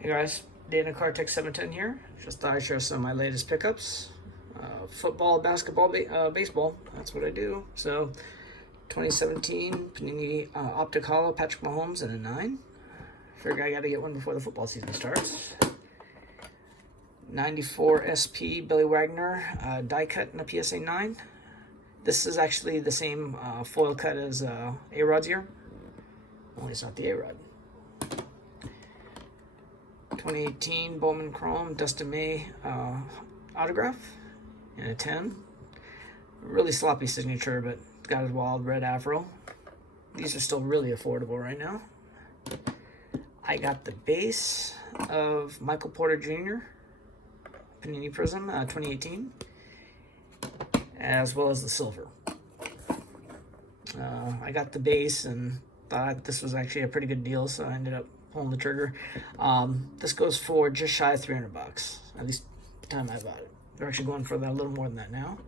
Hey guys, Dana Cartech 710 here. Just thought I'd share some of my latest pickups. Football, basketball, baseball. That's what I do. So, 2017 Panini Optic Holo Patrick Mahomes in a 9. Figure I got to get one before the football season starts. 94 SP Billy Wagner die cut in a PSA 9. This is actually the same foil cut as A-Rod's year. Only it's not the A-Rod. 2018 Bowman Chrome Dustin May autograph in a 10. Really sloppy signature, but got his wild red afro. These are still really affordable right now. I got the base of Michael Porter Jr. Panini Prism 2018, as well as the silver. I got the base and thought this was actually a pretty good deal, so I ended up pulling the trigger. This goes for just shy of $300, at least the time I bought it. They're actually going for a little more than that now.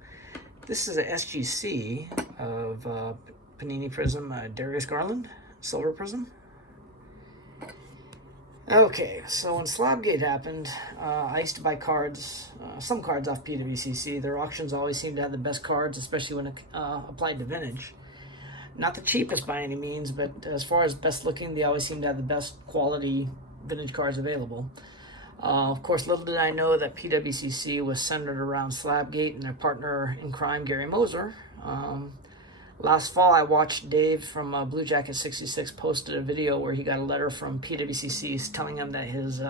This is a SGC of Panini Prism Darius Garland, silver prism. Okay, so when Slabgate happened, I used to buy cards, some cards off PWCC. Their auctions always seem to have the best cards, especially when applied to vintage. Not the cheapest by any means, but as far as best looking, they always seem to have the best quality vintage cards available. Of course, little did I know that PWCC was centered around Slabgate and their partner in crime, Gary Moser. Last fall, I watched Dave from Blue Jacket 66 posted a video where he got a letter from PWCC telling him that his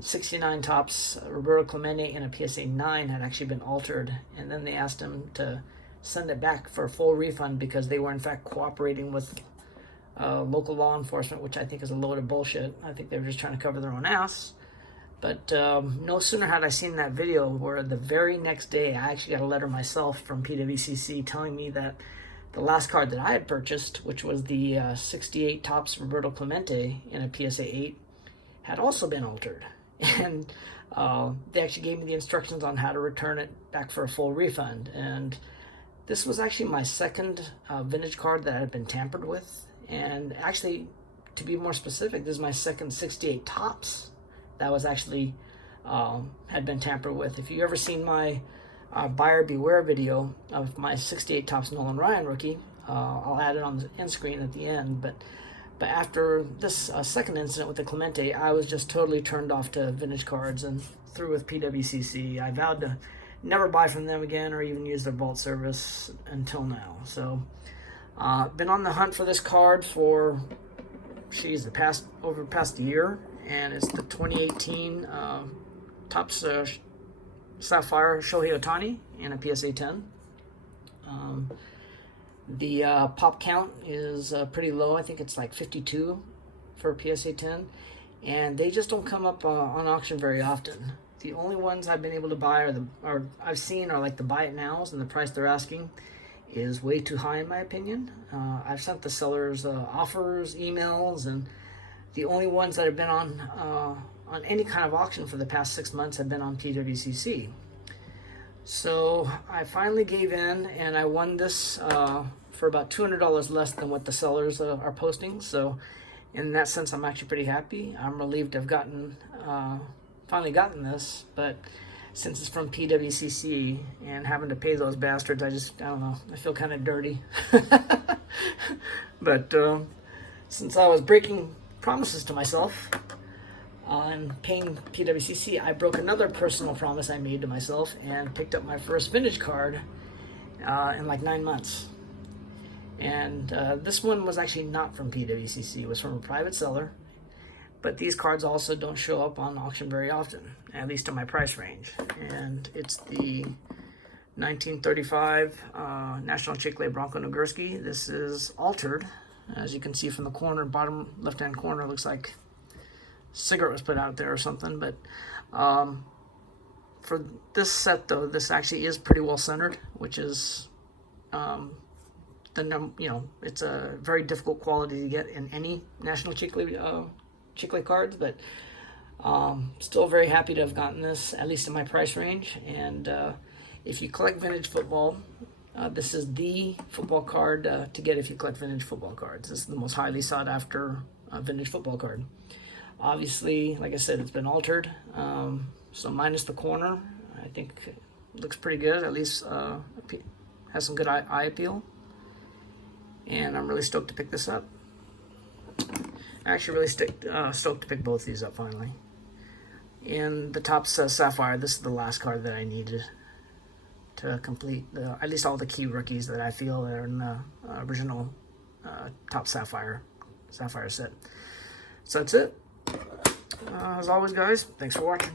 69 Topps Roberto Clemente in a PSA 9 had actually been altered, and then they asked him to send it back for a full refund because they were in fact cooperating with local law enforcement, which I think is a load of bullshit. I think they were just trying to cover their own ass. But no sooner had I seen that video where the very next day I actually got a letter myself from PWCC telling me that the last card that I had purchased, which was the 68 Topps Roberto Clemente in a PSA 8, had also been altered. And they actually gave me the instructions on how to return it back for a full refund. And this was actually my second vintage card that had been tampered with. And actually, to be more specific, this is my second 68 Topps that was actually had been tampered with. If you ever seen my buyer beware video of my 68 Topps Nolan Ryan rookie, I'll add it on the end screen at the end. But after this second incident with the Clemente, I was just totally turned off to vintage cards and through with PWCC. I vowed to never buy from them again or even use their vault service until now. So been on the hunt for this card for the past year, and it's the 2018 Topps Sapphire Shohei Ohtani in a PSA 10. The pop count is pretty low. I think it's like 52 for a PSA 10, and they just don't come up on auction very often. The only ones I've been able to buy are like the buy it nows, and the price they're asking is way too high in my opinion. I've sent the sellers offers, emails, and the only ones that have been on any kind of auction for the past 6 months have been on PWCC. So I finally gave in, and I won this for about $200 less than what the sellers are posting. So in that sense, I'm actually pretty happy. I'm relieved I've finally gotten this, but since it's from PWCC and having to pay those bastards, I don't know, I feel kind of dirty. But since I was breaking promises to myself on paying PWCC, I broke another personal promise I made to myself and picked up my first vintage card in like 9 months. And this one was actually not from PWCC. It was from a private seller. But these cards also don't show up on auction very often, at least in my price range. And it's the 1935 National Chicle Bronko Nagurski. This is altered. As you can see from the corner, bottom left-hand corner, looks like a cigarette was put out there or something. But for this set, though, this actually is pretty well centered, which is it's a very difficult quality to get in any National Chicle cards, but still very happy to have gotten this, at least in my price range. And if you collect vintage football, this is the football card to get if you collect vintage football cards. This is the most highly sought after vintage football card. Obviously, like I said, it's been altered. So minus the corner, I think it looks pretty good. At least has some good eye appeal. And I'm really stoked to pick this up. Actually, really stoked to pick both these up finally. And the top says Sapphire. This is the last card that I needed to complete at least all the key rookies that I feel are in the original top Sapphire set. So that's it. As always, guys, thanks for watching.